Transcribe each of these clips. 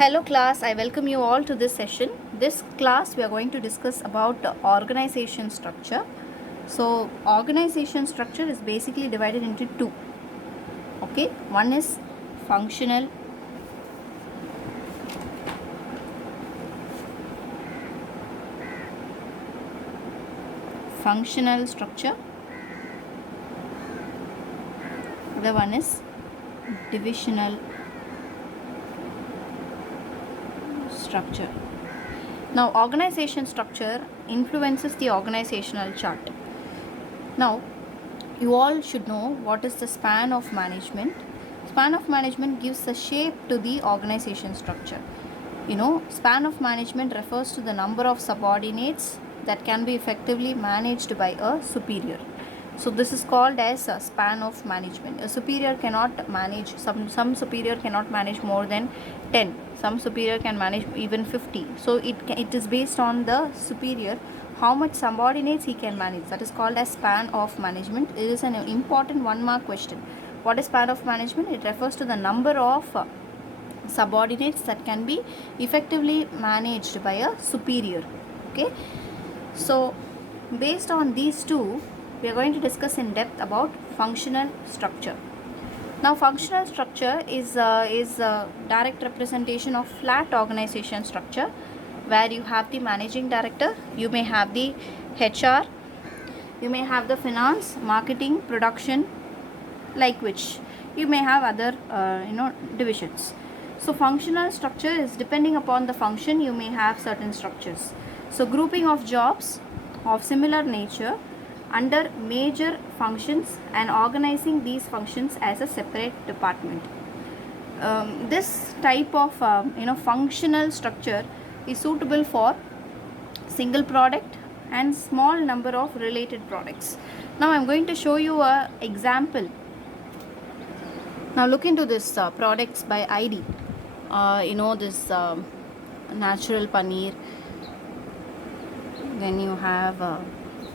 Hello class, I welcome you all to this session. This class we are going to discuss about the organization structure. So organization structure is basically divided into two. Okay, one is functional structure. The one is divisional structure. Now organization structure influences the organizational chart. Now you all should know what is the span of management. Span of management gives a shape to the organization structure. Span of management refers to the number of subordinates that can be effectively managed by a superior. So this is called as a span of management. A superior cannot manage, some superior cannot manage more than 10. Some superior can manage even 50. So it is based on the superior how much subordinates he can manage. That is called as span of management. It is an important 1-mark question. What is span of management? It refers to the number of subordinates that can be effectively managed by a superior. Okay, so based on these two, we are going to discuss in depth about functional structure. Now functional structure is a direct representation of flat organization structure, where you have the managing director, you may have the HR, you may have the finance, marketing, production, like which you may have other divisions. So functional structure is depending upon the function, you may have certain structures. So grouping of jobs of similar nature under major functions and organizing these functions as a separate department. This type of functional structure is suitable for single product and small number of related products. Now I am going to show you an example. Now look into this products by ID. This natural paneer. Then you have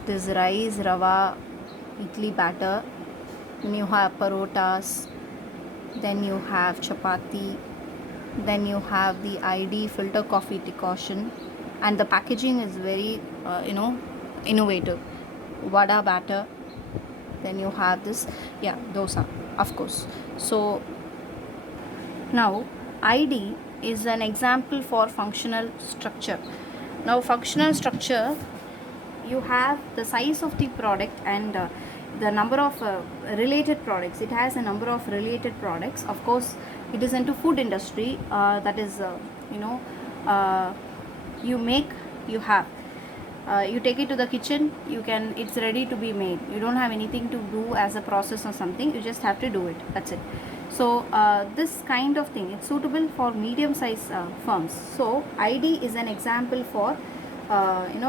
this rice, rava, idli batter. Then you have parotas. Then you have chapati. Then you have the ID filter coffee decoction. And the packaging is very, innovative. Vada batter. Then you have this, dosa, of course. So now ID is an example for functional structure. Now functional structure, you have the size of the product and the number of related products. It has a number of related products. Of course, it is into food industry. That is, you make, you have. You take it to the kitchen, it's ready to be made. You don't have anything to do as a process or something. You just have to do it. That's it. So this kind of thing, it's suitable for medium-sized firms. So ID is an example for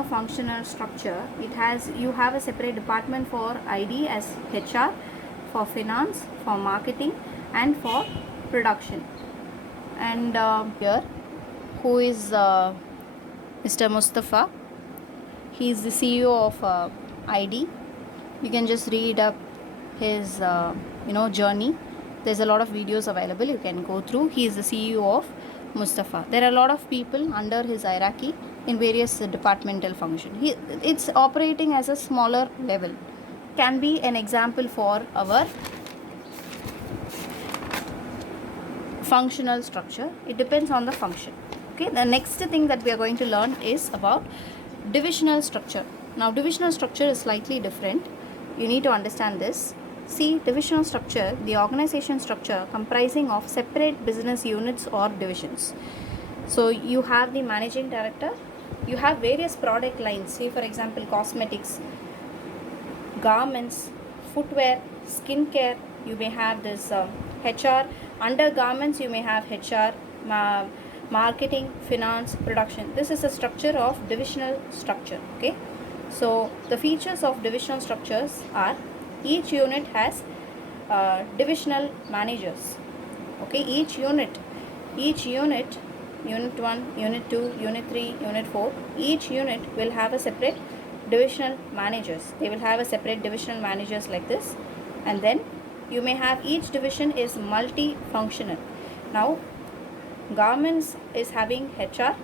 functional structure. You have a separate department for ID as HR, for finance, for marketing, and for production. And here, who is Mr. Mustafa? He is the CEO of ID. You can just read up his journey. There's a lot of videos available, you can go through. He is the CEO of Mustafa. There are a lot of people under his hierarchy in various departmental functions. It's operating as a smaller level. Can be an example for our functional structure. It depends on the function. Okay, the next thing that we are going to learn is about divisional structure. Now divisional structure is slightly different. You need to understand this. See, divisional structure, the organization structure comprising of separate business units or divisions. So you have the managing director, you have various product lines. Say for example, cosmetics, garments, footwear, skincare. You may have this HR. Under garments you may have HR, marketing, finance, production. This is a structure of divisional structure. Okay, so the features of divisional structures are each unit has divisional managers. Okay, each unit, unit 1, unit 2, unit 3, unit 4, each unit will have a separate divisional managers. They will have a separate divisional managers like this. And then you may have each division is multifunctional. Now Garments is having HR,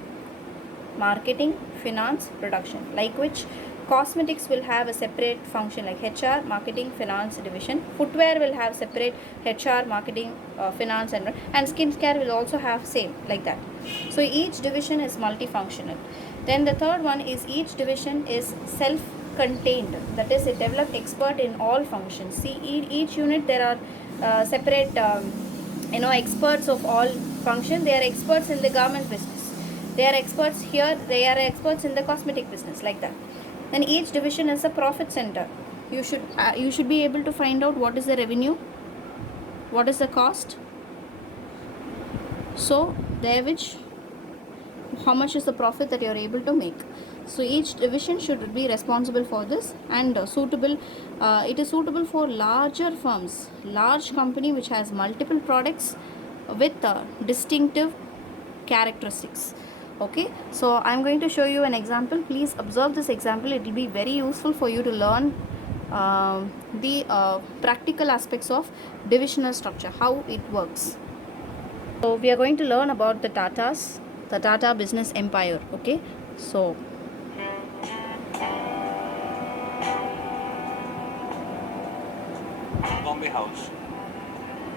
marketing, finance, production, like which cosmetics will have a separate function like HR, marketing, finance division. Footwear will have separate HR, marketing, finance, and skincare will also have same like that. So each division is multifunctional. Then the third one is each division is self-contained, that is it develop expert in all functions. See, each unit there are separate experts of all function. They are experts in the garment business, they are experts here, they are experts in the cosmetic business, like that. Then each division is a profit center. You should be able to find out what is the revenue, what is the cost, so there which how much is the profit that you are able to make. So each division should be responsible for this, and suitable it is suitable for larger firms, large company which has multiple products with distinctive characteristics. Okay, so I'm going to show you an example. Please observe this example, it will be very useful for you to learn the practical aspects of divisional structure, how it works. So we are going to learn about the Tata business empire. Okay, so Bombay House.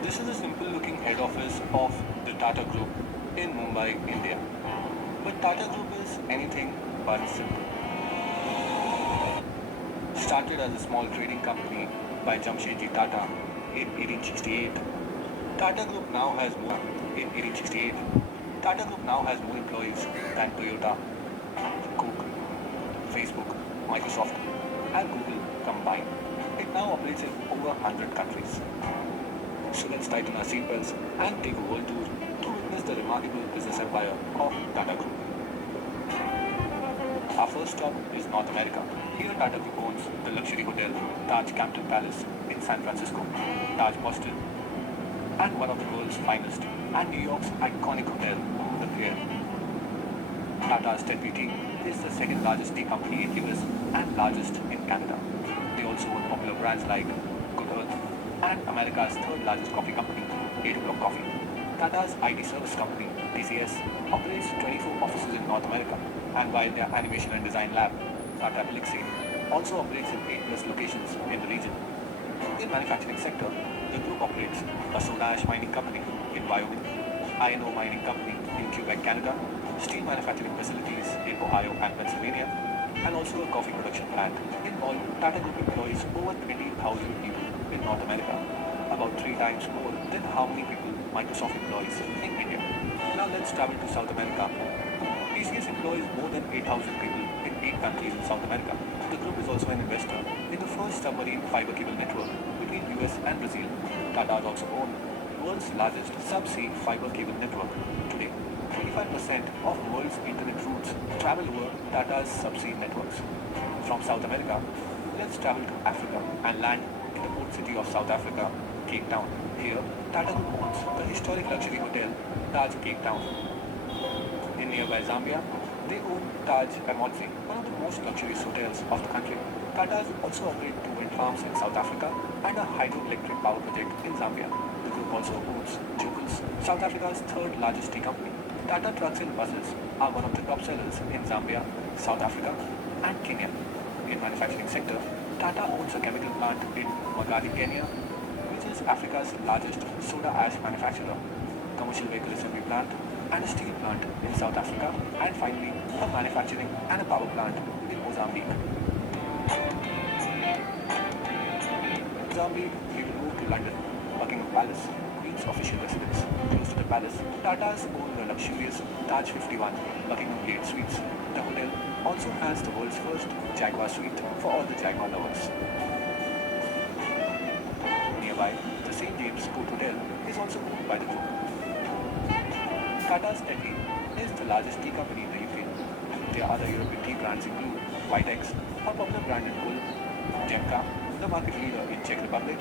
This is a simple looking head office of the Tata Group in Mumbai, India. But Tata Group is anything but simple. Started as a small trading company by Jamshedji Tata in 1868. Tata Group now has more in 1868. Tata Group now has more employees than Toyota, Coke, Facebook, Microsoft, and Google combined. It now operates in over 100 countries. So let's tighten our seatbelts and take a world tour to witness the remarkable business empire of Tata Group. Our first stop is North America. Here Tata Group owns the luxury hotel Taj Campton Palace in San Francisco, Taj Boston, and one of the world's finest, and New York's iconic hotel, the Pierre. Tata's 10PT is the second largest tea company in US and largest in Canada. They also own popular brands like Good Earth and America's third largest coffee company, 8 O'Clock Coffee. Tata's IT service company, TCS, operates 24 offices in North America, and while their animation and design lab, Tata Elixir, also operates in 8 plus locations in the region. In manufacturing sector, the group operates a soda ash mining company in Wyoming, iron ore mining company in Quebec, Canada, steel manufacturing facilities in Ohio and Pennsylvania, and also a coffee production plant. In all, Tata Group employs over 20,000 people in North America, about 3 times more than how many people Microsoft employs in India. Now let's travel to South America. TCS employs more than 8,000 people in 8 countries in South America. The group is also an investor in the first submarine fiber cable network between US and Brazil. Tata also owns world's largest subsea fiber cable network. Today, 25% of world's internet routes travel over Tata's subsea networks. From South America, let's travel to Africa and land in the port city of South Africa, Cape Town. Here, Tata Group owns the historic luxury hotel Taj Cape Town. In nearby Zambia, they own Taj Emotsi, one of the most luxurious hotels of the country. Tatas also operate 2 wind farms in South Africa and a hydroelectric power project in Zambia. The group also owns Jokers, South Africa's third largest tea company. Tata trucks and buses are one of the top sellers in Zambia, South Africa, and Kenya. In manufacturing sector, Tata owns a chemical plant in Magadi, Kenya, which is Africa's largest soda ash manufacturer, commercial vehicle assembly plant, and a steel plant in South Africa, and finally a manufacturing and a power plant in Mozambique. Mozambique, we will move to London. Buckingham Palace, Queen's official residence. Close to the palace, Tata's own the luxurious Taj 51, Buckingham Gate Suites. The hotel also has the world's first Jaguar suite for all the Jaguar lovers. Nearby, the St. James Court Hotel is also owned by the group. Tata's Tea is the largest tea company in the UK. Their other European tea brands include Vitex, a popular brand in Poland, Jemka, the market leader in Czech Republic,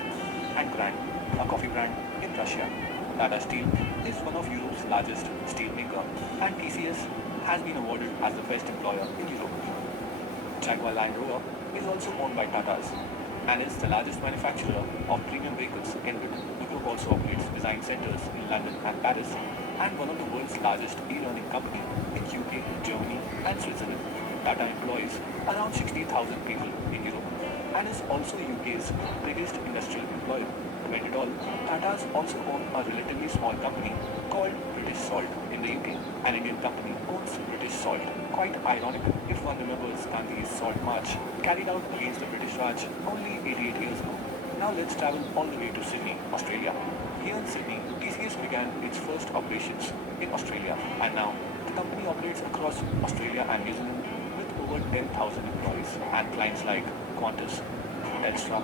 and Grand, a coffee brand in Russia. Tata Steel is one of Europe's largest steel maker, and TCS has been awarded as the best employer in Europe. Jaguar Land Rover is also owned by Tatas and is the largest manufacturer of premium vehicles in Britain. The group also operates design centers in London and Paris and one of the world's largest e-learning company in UK, Germany, and Switzerland. Tata employs around 60,000 people in Europe and is also UK's biggest industrial employer. To end it all, Tata's also own a relatively small company called British Salt in the UK. An Indian company owns British Salt. Quite ironic if one remembers Gandhi's Salt March carried out against the British Raj only 88 years ago. Now let's travel all the way to Sydney, Australia. Here in Sydney, TCS began its first operations in Australia, and now the company operates across Australia and New Zealand with over 10,000 employees and clients like Qantas, Telstra,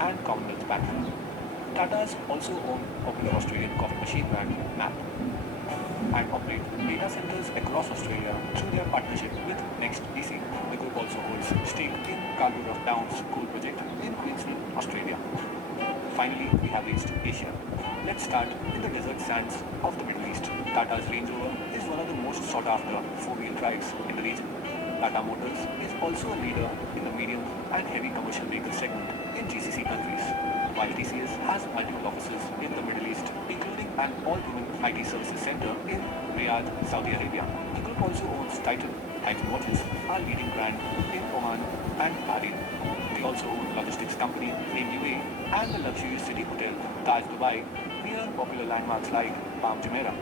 and Commonwealth Bank. Tata's also own popular Australian coffee machine brand MAP and operate data centers across Australia through their partnership with NextDC. The group also holds stake in Cargo Town's coal project in Queensland, Australia. Finally, we have reached Asia. Let's start in the desert sands of the Middle East. Tata's Range Rover is one of the most sought after four-wheel drives in the region. Tata Motors is also a leader in the medium and heavy commercial vehicle segment in GCC countries, while TCS has multiple offices in the Middle East, including an all-women IT services center in Riyadh, Saudi Arabia. The group also owns Titan watches, a leading brand in Oman and Bahrain. They also own logistics company in UAE and the luxurious city hotel Taj Dubai near popular landmarks like Palm Jumeirah.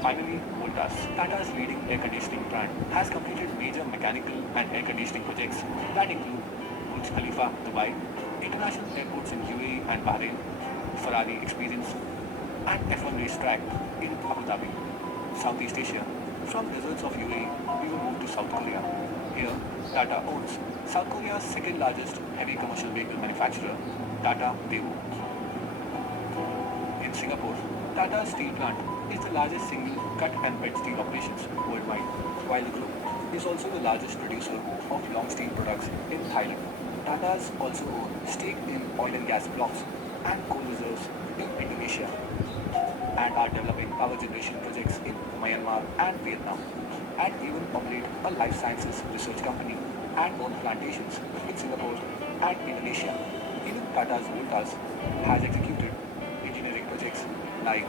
Finally, Voltas, Tata's leading air conditioning brand, has completed major mechanical and air conditioning projects that include Burj Khalifa, Dubai, international airports in UAE and Bahrain, Ferrari Experience, and F1 racetrack in Abu Dhabi. Southeast Asia. From deserts of UAE, we will move to South Korea. Here, Tata owns South Korea's second largest heavy commercial vehicle manufacturer, Tata Daewoo. In Singapore, Tata's steel plant is the largest single cut and bed steel operations worldwide, while the group is also the largest producer of long steel products in Thailand. Tata's also own stake in oil and gas blocks and coal reserves in Indonesia and are developing power generation projects in Myanmar and Vietnam, and even operate a life sciences research company and own plantations in Singapore and Indonesia. Even Tata's Voltas has executed engineering projects like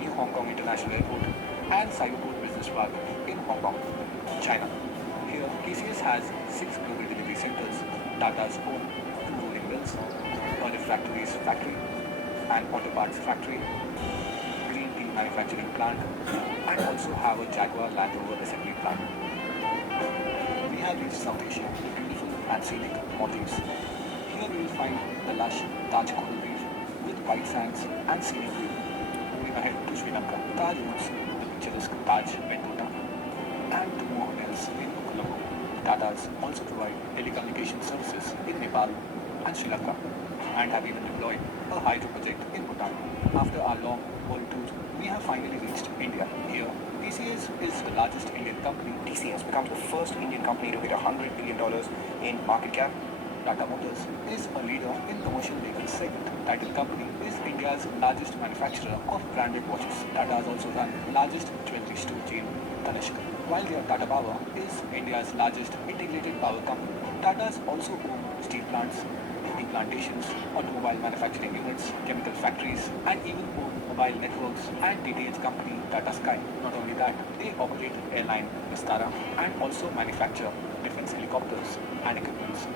New Hong Kong International Airport and Cyberport Business Park in Hong Kong, China. Here, TCS has 6 global delivery centers, Tata's own rolling mills, a refractories factory, an auto parts factory, green tea manufacturing plant, and also have a Jaguar Land Rover assembly plant. We have reached South Asia, the beautiful and scenic Maldives. Here we will find the lush Taj coral reef with white sands and scenic view. Moving ahead to Sri Lanka, Taj owns the picturesque Taj Bentota and the more hotels in Colombo. Tatas also provide telecommunication services in Nepal and Sri Lanka and have even deployed a hydro project in Bhutan. After our long world tour, we have finally reached India. Here, TCS is the largest Indian company. TCS becomes the first Indian company to hit $100 billion in market cap. Tata Motors is a leader in commercial vehicle segment. Titan Company is India's largest manufacturer of branded watches. Tata has also run largest jewelry store chain, Tanishq, while their Tata Power is India's largest integrated power company. Tata's also own steel plants, tea plantations, automobile manufacturing units, chemical factories, and even own mobile networks and DTH company Tata Sky. Not only that, they operate airline Vistara and also manufacture defense helicopters and equipments.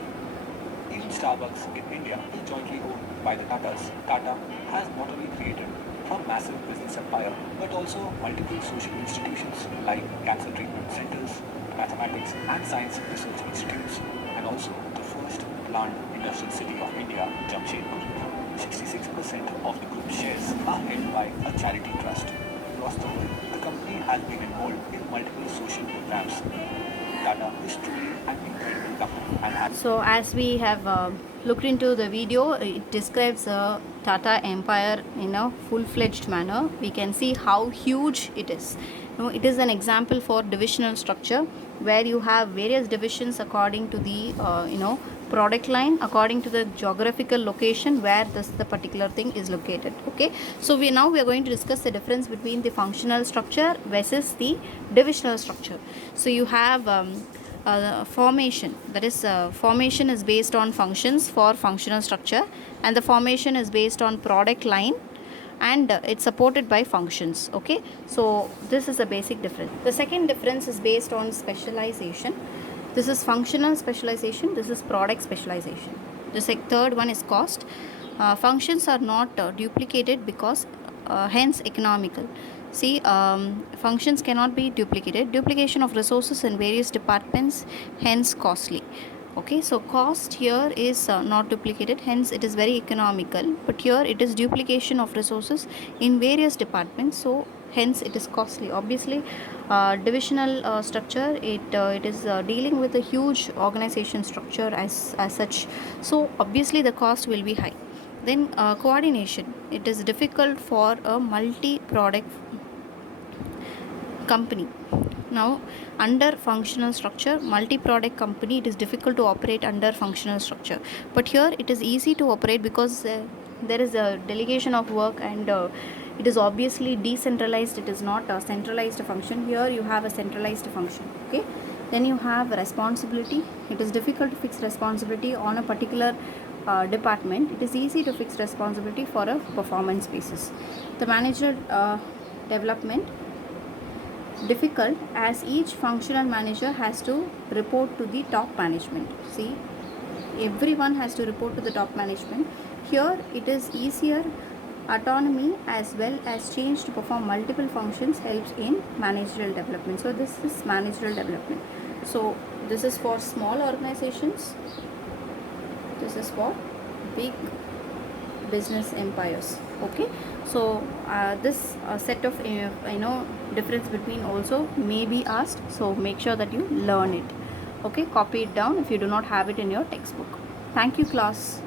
Even Starbucks in India is jointly owned by the Tatas. Tata has not only created a massive business empire, but also multiple social institutions like cancer treatment centers, mathematics and science research institutes, and also the first planned industrial city of India, Jamshedpur. 66% of the group's shares are held by a charity trust. Across the world, the company has been involved in multiple social programs. Tata is truly an incredible company and has. So as we have looked into the video, it describes Tata Empire in a full-fledged manner. We can see how huge it is. It is an example for divisional structure where you have various divisions according to the product line, according to the geographical location where the particular thing is located. Okay, so we are going to discuss the difference between the functional structure versus the divisional structure. So you have formation, that is formation is based on functions for functional structure, and the formation is based on product line, and it's supported by functions. Okay, so this is a basic difference. The second difference is based on specialization. This is functional specialization, this is product specialization. The third one is cost. Functions are not duplicated because hence economical. See, functions cannot be duplicated. Duplication of resources in various departments, hence costly. Okay, so cost here is not duplicated, hence it is very economical. But here it is duplication of resources in various departments, so hence it is costly. Obviously, divisional structure, it is dealing with a huge organization structure as such, so obviously the cost will be high. Then coordination, it is difficult for a multi-product company. Now, under functional structure, multi-product company, it is difficult to operate under functional structure. But here it is easy to operate because there is a delegation of work, and it is obviously decentralized. It is not a centralized function. Here you have a centralized function. Okay. Then you have responsibility. It is difficult to fix responsibility on a particular department. It is easy to fix responsibility for a performance basis. The managerial development, difficult as each functional manager has to report to the top management. See, everyone has to report to the top management. Here it is easier. Autonomy as well as change to perform multiple functions helps in managerial development. So this is managerial development. So this is for small organizations, this is for big business empires. Okay, so this set of difference between also may be asked, so make sure that you learn it. Okay, copy it down if you do not have it in your textbook. Thank you, class.